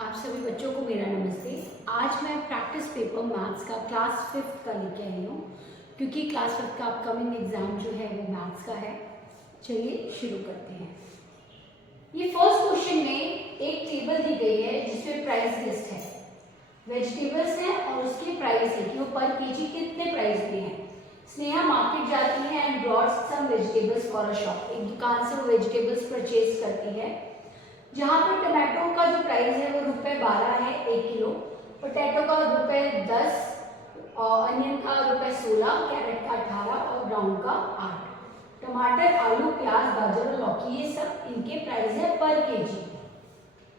आप सभी बच्चों को मेरा नमस्ते। आज मैं प्रैक्टिस पेपर मैथ्स का क्लास 5th का लेके आई हूँ, क्योंकि क्लास 5th का अपकमिंग एग्जाम जो है वो मैथ्स का है। चलिए शुरू करते हैं। ये फर्स्ट क्वेश्चन में एक टेबल दी गई है जिसमें प्राइस लिस्ट है, वेजिटेबल्स हैं और उसके प्राइस है कि वो पर केजी कितने प्राइस पे हैं। स्नेहा मार्केट जाती है and brought some vegetables for a shop. एक दुकान से वो वेजिटेबल्स परचेज करती है, जहाँ पर टमाटो का जो प्राइस है वो ₹12 है 1 किलो, पोटैटो का ₹10 और अनियन का ₹16, कैरेट का 18 और ब्राउन का 8। टमाटर, आलू, प्याज, गाजर और लौकी ये सब इनके प्राइस है पर केजी।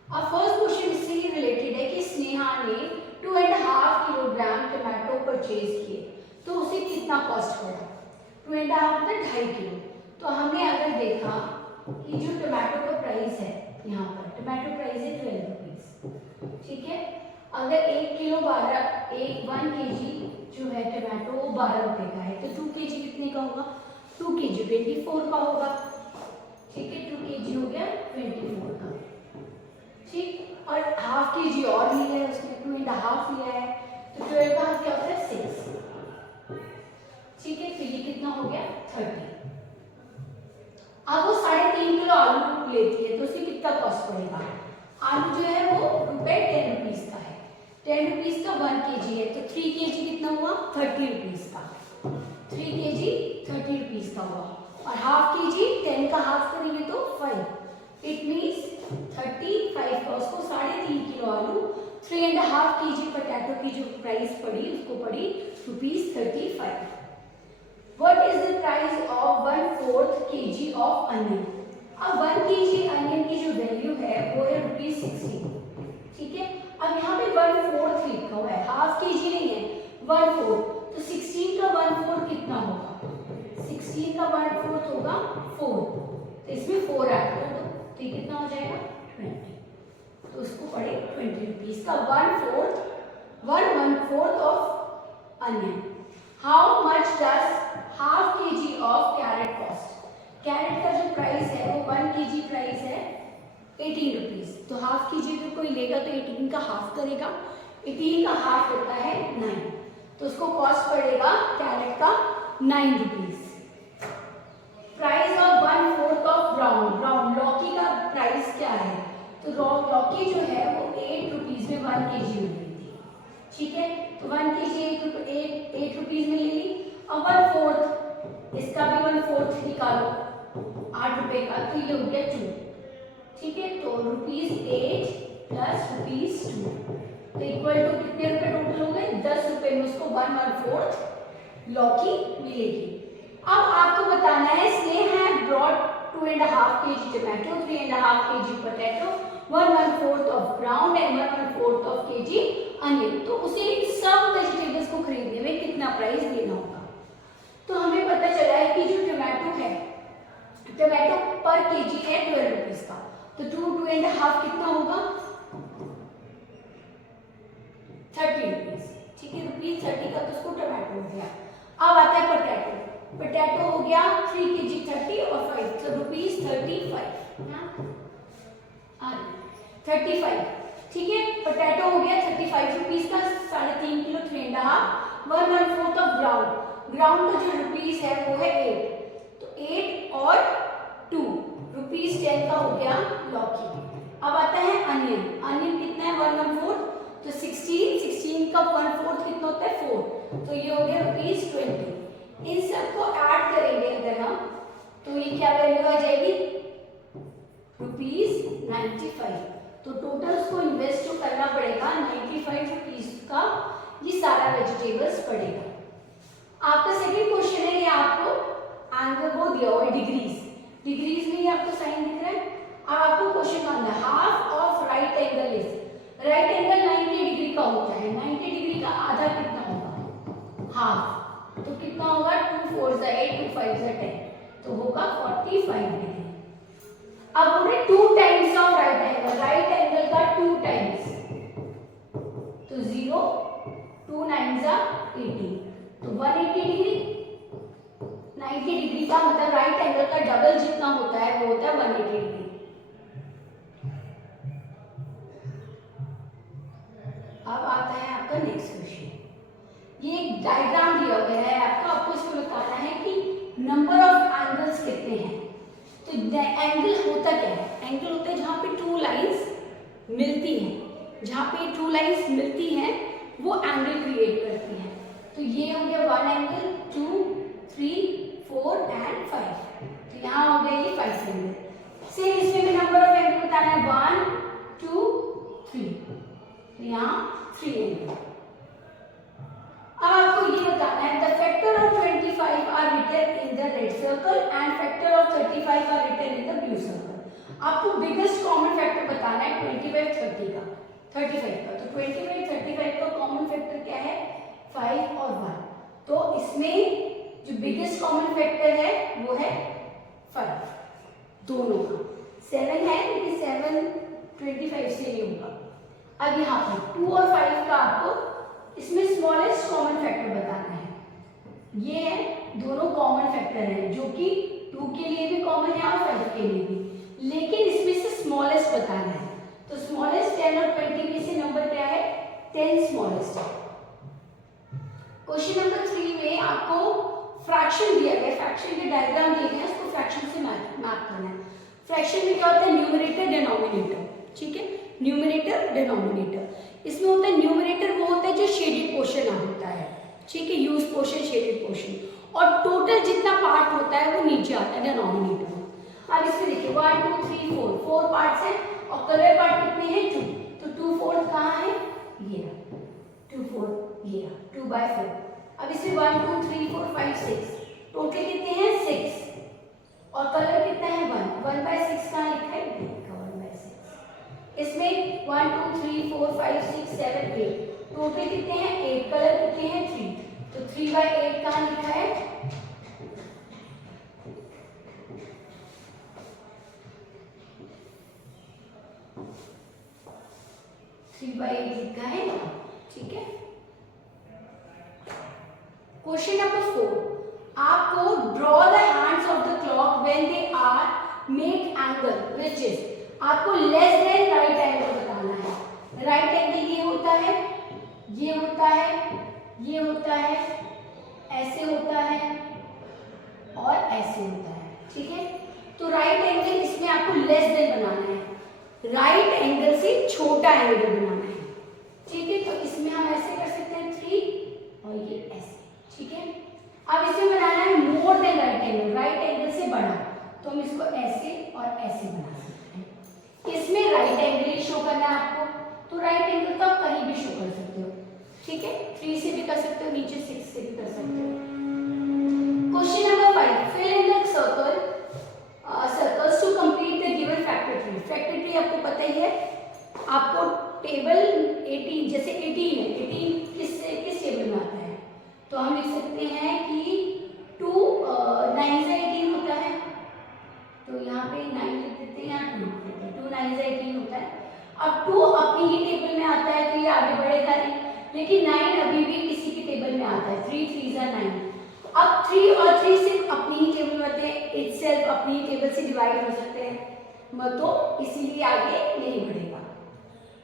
अब फर्स्ट क्वेश्चन इससे ही रिलेटेड है कि स्नेहा ने 2.5 किलोग्राम टमाटो परचेज किए, तो उसे कितना कॉस्ट पड़ा। 2.5 मतलब 2.5 किलो। तो हमने अगर देखा कि जो टमाटो का प्राइस है, यहाँ पर टमाटो प्राइस है 12 रुपीज, ठीक है। अगर 1 किलो 1 केजी जो है टमाटो वो 12 रुपए का है, तो 2 केजी कितने का होगा? 2 केजी 24 का होगा, ठीक है। 2 केजी हो गया 24 का, ठीक। और हाफ केजी और लिया है उसने, 2.5 लिया है, तो 12 का क्या होता है 6, ठीक है। तो ये कितना हो गया 30। अब वो 3.5 किलो आलू लेती है, तो उसे कितना कॉस्ट पड़ेगा। आलू जो है वो ₹10 का है, 10 रुपीज का 1 केजी है, तो 3 केजी कितना हुआ 30 रुपीज का। 3 केजी 30 रुपीज का हुआ। और हाफ केजी 10 का हाफ करेंगे तो 5, इट मीन्स 35 का। उसको 3.5 किलो आलू, 3.5 केजी पोटैटो की जो प्राइस पड़ी उसको पड़ी ₹35। What is the price of 1/4 kg of onion? अब 1 kg अनियन की जो वैल्यू है वो है ₹16, ठीक है। अब यहाँ पे 1/4 लिखा हुआ है, हाफ केजी नहीं है, 1/4। तो 16 का 1/4 कितना होगा? 16 का 1/4 होगा 4, तो इसमें 4 ऐड कर दो, तो ये कितना हो जाएगा 20। तो उसको पड़े 20 रुपीज का 1/4 of onion. How much does half KG of carrot cost? Carrot का जो प्राइस है वो 1 केजी प्राइस है 18 रुपीज। तो हाफ केजी अगर कोई लेगा तो 18 का हाफ करेगा, 18 का हाफ होता है 9, तो उसको कॉस्ट पड़ेगा कैरेट का 9 rupees. Price of 1/4 of brown लौकी का प्राइस क्या है? तो लौकी जो है वो 8 रुपीज में 1 केजी मिल रही थी, ठीक है। तो 1 केजी 8 रुपीज में ले ली। अब 1/4 इसका भी 1/4 निकालो 8 रुपए का, तो ये हो गया 2, ठीक है। तो ₹8 प्लस ₹2, तो इक्वल टू कितने रुपए टोटल हो गए 10 रुपए में उसको 1/4 लौकी मिलेगी। अब आपको बताना है Sneha brought 2.5 KG tomato, 3.5 KG potato, 1/4 of brown and 1/4 of KG onion. तो उसे सब वेजिटेबल्स को खरीदने में कितना प्राइस देना होगा। तो हमें पता चला है कि जो टमाटो है, टमाटो पर केजी है 12 रुपीज का, तो 2.5 कितना होगा 30 रुपीज, ठीक है। ₹30 का तो उसको टमाटो हो गया। अब आता है पोटैटो हो गया 3 केजी 30 और 5, तो ₹35, 35, ठीक है। पोटैटो हो गया 35 रुपीज का, 3.5 किलो 3.5, 1/4 ऑफ ग्राउंड का जो रुपीस है वो है 8, तो 8 और 2 ₹10 का हो गया लौकी। अब आता है अनियन कितना है 1/4, तो 16 का 1/4 कितना होता है 4, तो ये हो गया ₹20। इन सबको ऐड करेंगे अगर हम, तो ये क्या वैल्यू आ जाएगी ₹95। तो टोटल उसको इन्वेस्ट जो करना पड़ेगा 95 रुपीज का, ये सारा वेजिटेबल्स पड़ेगा। आपका सेकंड क्वेश्चन है, ये आपको एंगल वो दिया हुआ है डिग्रीज में, ये आपको साइन दिख रहा है। अब आपको क्वेश्चन का answer half of right angle is, right angle 90 degree का होता है, 90 डिग्री का आधा कितना होगा हाफ, तो कितना होगा 2 4 जा 8, 2 5 जा 10, तो होगा 45 डिग्री। अब बोले 2 टाइम्स ऑफ राइट एंगल का 2 टाइम्स, तो 0, 2 9 जा 18, तो 180 डिग्री। 90 डिग्री का मतलब राइट एंगल का डबल जितना होता है वो होता है 180 डिग्री। अब आता है आपका नेक्स्ट क्वेश्चन। ये एक डायग्राम दिया गया है आपको इसमें बताना है कि नंबर ऑफ एंगल्स कितने हैं। तो एंगल होता क्या है? एंगल होता है जहाँ पे टू लाइंस मिलती हैं, जहाँ पे टू लाइंस मिलती हैं वो एंगल क्रिएट करती हैं। तो ये हो गया 1 एंगल, 2, 3, 4 एंड 5। तो यहाँ हो गया ये 5 एंगल। सेम इसमें भी नंबर ऑफ एंगल बताना है 1, 2, 3। तो यहाँ 3 एंगल। अब आपको ये बताना है the factor of 25 are written in the red circle and factor of 35 are written in the blue circle. आपको बिगेस्ट कॉमन फैक्टर बताना है 25 30 का 35 का। तो 25 35 का कॉमन फैक्टर क्या है? 5 और 1। तो इसमें जो बिगेस्ट कॉमन फैक्टर है वो है 5 दोनों का। 7 है लेकिन 7 25 से नहीं होगा। अब यहाँ पर 2 और 5 का आपको इसमें स्मॉलेस्ट कॉमन फैक्टर बताना है। ये है दोनों कॉमन फैक्टर हैं जो कि 2 के लिए भी कॉमन है और 5 के लिए भी, लेकिन इसमें से स्मॉलेस्ट बताना है। तो स्मॉलेस्ट 10 और 20 में से नंबर क्या है? 10 स्मॉलेस्ट है। क्वेश्चन नंबर 3 में आपको फ्रैक्शन दिया गया, फ्रैक्शन के डायग्राम दिए गए, उसको फ्रैक्शन से मैप करना है। फ्रैक्शन में क्या होता है? न्यूमरेटर डिनोमिनेटर, ठीक है, न्यूमरेटर डिनोमिनेटर। इसमें होता है न्यूमरेटर वो होता है जो शेडेड पोर्शन होता है, ठीक है, यूज पोर्शन शेडेड पोर्शन, और टोटल जितना पार्ट होता है वो नीचे आता है डिनोमिनेटर में। अब इसमें देखिए 1 2 3 4 पार्ट्स हैं और कलर पार्ट कितने हैं? 2। तो 2/4 कहाँ है? ये 2/4 ये 2/4। अब इसमें 1 2 3 4 5 6 टोटल कितने हैं? 6 और कलर कितना है? 1/6 कहाँ लिखा है? 1/6। इसमें 1 2 3 4 5 6 7 8 टोटल कितने हैं? 8। कलर कितने हैं? 3। तो 3/8 कहाँ लिखा है? 3/8 लिखा है, ठीक है। क्वेश्चन नंबर 4, आपको draw the hands of the clock when they are make angle which is, आपको लेस देन राइट एंगल बताना है। राइट एंगल ये होता है, ये होता है, ये होता है, ऐसे होता है और ऐसे होता है, ठीक है। तो राइट एंगल इसमें आपको लेस देन बनाना है, राइट एंगल से छोटा एंगल बनाना है, ठीक है। तो इसमें हम ऐसे कर सकते हैं 3 और ये ऐसे, ठीक है। अब इसमें बनाना है more than right angle, right angle से बड़ा, तो हम इसको ऐसे और ऐसे बना सकते हैं। इसमें राइट एंगल ही शो करना है आपको, तो राइट एंगल तो आप कहीं भी शो कर सकते हो, ठीक है। 3 से भी कर सकते हो, नीचे 6 से भी कर सकते हो। Question number 5, fill in the circles to complete the given factor tree. Factor tree आपको पता ही है, आपको टेबल 18 जैसे 18 है, 18 किस टेबल में आता है? तो हम लिख सकते हैं कि 2 9 से 18 होता है, तो यहाँ पे 9 लिख देते हैं, यहाँ 2 लिख देते हैं, 2 9 से 18 होता है। अब 2 अपनी ही टेबल में आता है तो ये आगे बढ़ेगा नहीं, लेकिन 9 अभी भी किसी की टेबल में आता है, 3 3 जा 9। अब 3 और 3 सिर्फ अपनी ही टेबल में आते हैं, इटसेल्फ अपनी ही टेबल से डिवाइड हो सकते हैं, तो इसीलिए आगे नहीं बढ़ेगा।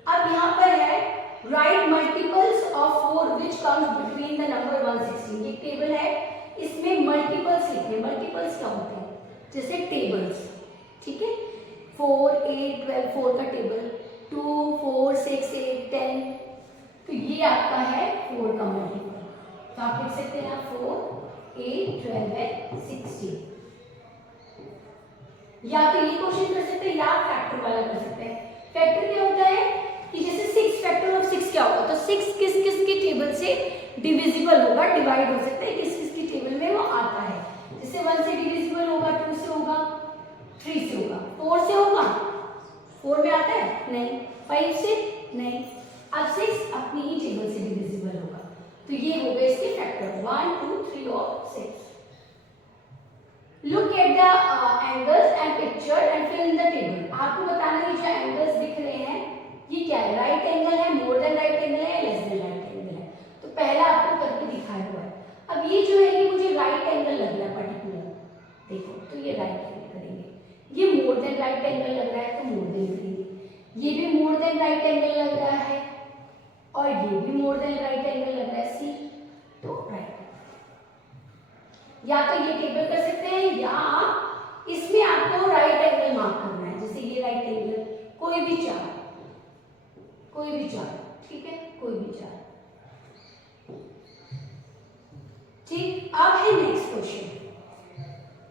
अब यहाँ पर है right multiples of 4 which comes between the number 116। ये टेबल है, इसमें मल्टीपल्स लिखने, मल्टीपल्स क्या होते हैं? जैसे टेबल्स, ठीक है, 4 8 12 4 का टेबल, 2 4 6 8 10, तो ये आपका है 4 का मल्टीपल, तो आप लिख सकते हैं 4 8 12 है 16। या तो ये क्वेश्चन कर सकते हैं या फैक्टर वाला कर सकते हैं। फैक्टर क्या होता है कि जैसे 6 फैक्टर ऑफ 6 क्या होगा, तो 6 किस किस की टेबल से डिविजिबल होगा, डिवाइड हो सकता है, किस किस की टेबल में वो आता है। जैसे 1 से डिविजिबल होगा, 2 से होगा, 3 से होगा, 4 से होगा, 4 में आता है नहीं, 5 से नहीं। अब 6 अपनी ही टेबल से डिविजिबल होगा, तो ये हो गए इसके फैक्टर 1 2 3 और 6। Look at the angles and picture and fill in the table। आपको बताना है जो एंगल्स दिख रहे हैं ये क्या है, राइट एंगल है, मोर देन राइट एंगल है, लेस देन राइट एंगल है। तो पहला आपको करके दिखाया हुआ है। अब ये जो है ये मुझे राइट एंगल लग रहा है पर्टिकुलर, देखो, तो ये राइट एंगल करेंगे। ये मोर देन राइट एंगल लग रहा है तो मोर देन करेंगे, ये भी मोर देन राइट एंगल लग रहा है और ये भी मोर देन राइट एंगल लग रहा है सी, तो राइट। या तो ये टेबल कर सकते हैं या इसमें आपको राइट एंगल मार्क करना है, जैसे ये राइट एंगल कोई भी चार, ठीक है, कोई भी चार। ठीक, अब है next question.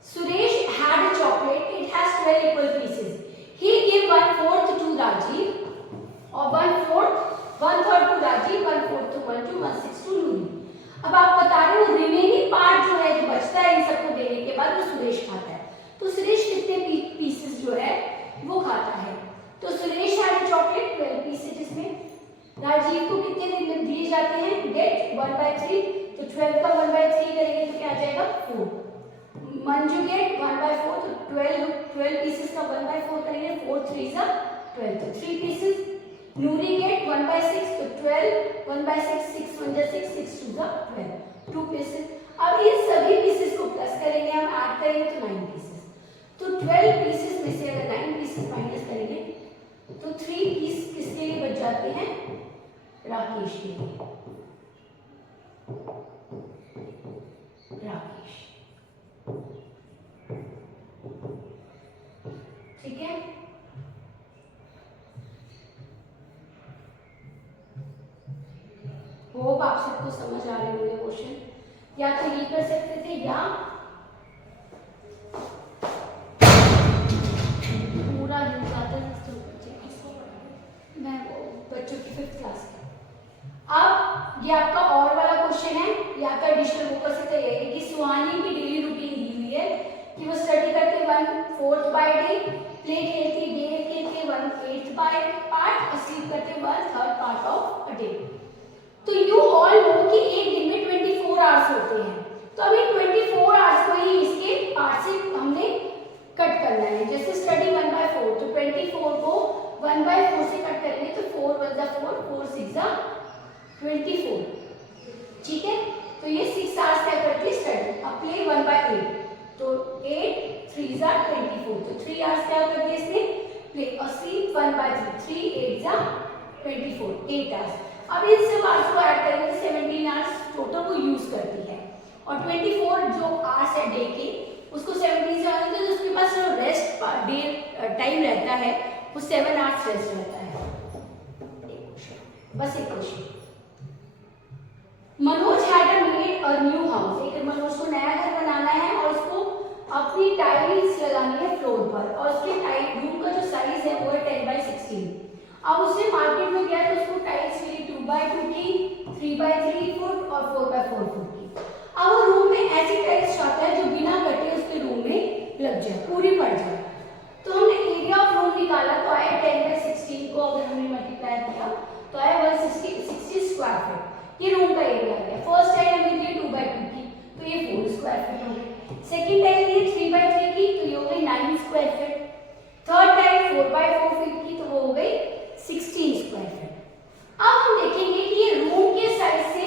Suresh had a chocolate, it has 12 equal pieces. He gave 1/4 to Rajiv और 1/3 to Rajiv, 1/4 to Manju, 1/6 to Nuri। अब आप बता रहे हो रिमेनिंग पार्ट जो है, जो बचता है इन सबको देने के बाद, वो सुरेश खाता है। तो सुरेश कितने पीसेस जो है वो खाता है? तो Suresh had a chocolate 12 pieces, इसमें राजीव को कितने दिए जाते हैं? गेट 1/3, तो 12 का 1/3 करेंगे तो क्या आ जाएगा? 4। मंजू गेट 1/4, तो 12 पीसेस का 1/4 करेंगे, 4 3 सा 12, तो 3 पीसेस। नूरी गेट 1/6, तो 12 1/6, 6 1 जा 6, 6 2 जा 12, 2 पीसेस। अब इन सभी पीसेस को प्लस करेंगे, हम ऐड करेंगे तो 9 पीसेस। तो 12 पीसेस में से अगर 9 पीसेस माइनस करेंगे तो 3 पीस किसके लिए बच जाते हैं? राकेश के लिए। राकेश, ठीक है। होप आप सबको समझ आ रहे होंगे क्वेश्चन। या तो ये कर सकते थे या पूरा मैं वो बच्चों की 5th क्लास का। अब ये आपका और वाला क्वेश्चन है, या तो एडिशनल वो कर सकते हैं कि सुहानी की डेली रूटीन दी हुई है कि वो स्टडी करते 1/4 बाय डे, प्ले खेलती, गेम खेलते 1/8 बाय पार्ट, और स्लीप करते 1/3 पार्ट ऑफ अ डे। तो यू ऑल नो कि एक दिन में 24 आवर्स होते हैं, तो अभी 24 आवर्स को ही इसके पार्ट से हमने कट करना है। जैसे स्टडी 1/4, तो 24 को 1/4 से कट करेंगे तो 4 1 जा 4, 4 6 जा 24, ठीक है। तो ये 6 आवर्स क्या करती है? स्टडी। अब प्ले 1/8, तो 8 3 जा 24, तो 3 आवर्स क्या कर दिए इसने? प्ले। और स्लीप 1/3, 3 8 जा 24, 8 आवर्स। अब इन सब आवर्स को ऐड करेंगे तो 17 आवर्स टोटल वो यूज करती है, और 24 जो आवर्स है डे के, उसको 17 से आएंगे तो उसके पास जो रेस्ट डे टाइम रहता है वो 7 आवर्स रेस्ट रहता है। बस एक question. Manoj had made a new house, एक मनोज को नया घर बनाना है और उसको अपनी टाइल्स लगानी है फ्लोर पर, और उसके रूम का जो साइज है वो है 10/16। अब उसने मार्केट में गया तो उसको टाइल्स मिली 2x2 की, 3x3 फुट और 4x4 फुट की। अब वो रूम में ऐसी टाइल्स चाहता है जो बिना कटे उसके रूम में लग जाए, पूरी पड़ जाए। तो हमने एरिया ऑफ रूम निकाला, तो आया 10/16 को अगर हमने मल्टीप्लाई किया तो आया 160 स्क्वायर फीट। ये रूम का एरिया आ गया। फर्स्ट टाइल हमें दी 2x2 की, तो ये 4 स्क्वायर फीट हो गई। सेकंड टाइल दी 3x3 की, तो ये हो गई 9 square feet. Third tile 4x4 feet की, तो वो हो गई 16 स्क्वायर फीट। अब हम देखेंगे कि ये रूम के साइज से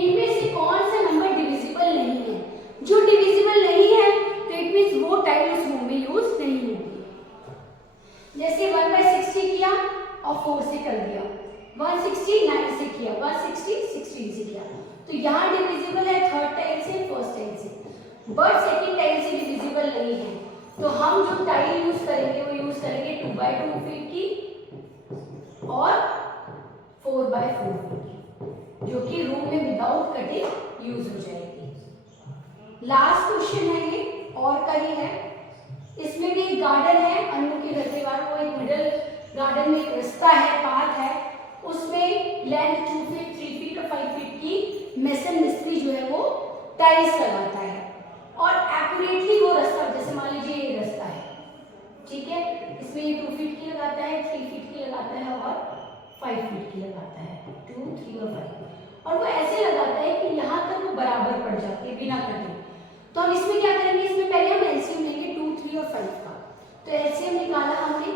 इनमें से कौन सा नंबर डिविजिबल नहीं है। जो डिविजिबल नहीं है तो इट मींस वो टाइल उस रूम में यूज नहीं होगी। जैसे 1/60 किया और 4 से कर दिया, 160 9 से किया, 160 16 से किया, तो यहाँ डिविजिबल है थर्ड टाइल से, फर्स्ट टाइल से, बट सेकंड टाइल से डिविजिबल नहीं है। तो हम जो टाइल यूज करेंगे वो यूज करेंगे 2x2 फीट की और 4x4 फीट की, जो कि रूम में विदाउट कटे यूज हो जाएगी। लास्ट क्वेश्चन है ये, और का ही है। इसमें भी एक गार्डन है, अनु के घर के बाहर वो एक मिडिल गार्डन में एक रास्ता है, पार्क है, उसमें लेंथ 2 फीट 3 फीट और 5 फीट की मेसन मिस्त्री जो है वो टाइल्स लगाता है, और एक्यूरेटली वो रास्ता, जैसे मान लीजिए ये रास्ता है, ठीक है, इसमें ये 2 फीट की लगाता है, 3 फीट की लगाता है और 5 फीट की लगाता है, 2 3 और 5, और वो ऐसे लगाता है कि यहाँ तक वो बराबर पड़ जाती है बिना कटे। तो हम इसमें क्या करेंगे, इसमें पहले हम एलसीएम लेंगे 2 3 और 5 का। तो एलसीएम निकाला हमने,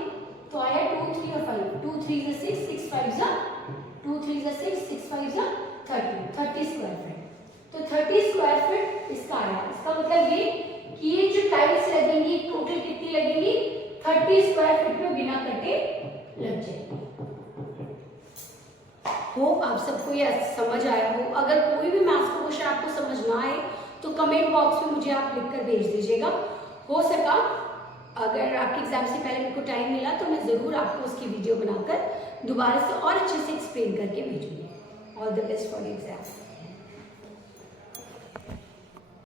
तो आया 2 3 और 5, 2 3 जा 6, 6 5 जा 2 3 जा 6, 6 5 जा 30 स्क्वायर फीट। तो 30 स्क्वायर फीट इसका आया। इसका मतलब ये कि ये जो टाइल्स लगेंगी टोटल कितनी लगेंगी, 30 स्क्वायर फीट में बिना कटे लग जाएगी। होप आप सबको ये समझ आया हो। अगर कोई भी मैथ्स का क्वेश्चन आपको समझ ना आए तो कमेंट बॉक्स में मुझे आप लिख कर भेज दीजिएगा। हो सका अगर आपके एग्जाम से पहले मेरे को टाइम मिला तो मैं ज़रूर आपको उसकी वीडियो बनाकर दोबारा से और अच्छे से एक्सप्लेन करके भेजूँगी। All the best for exam.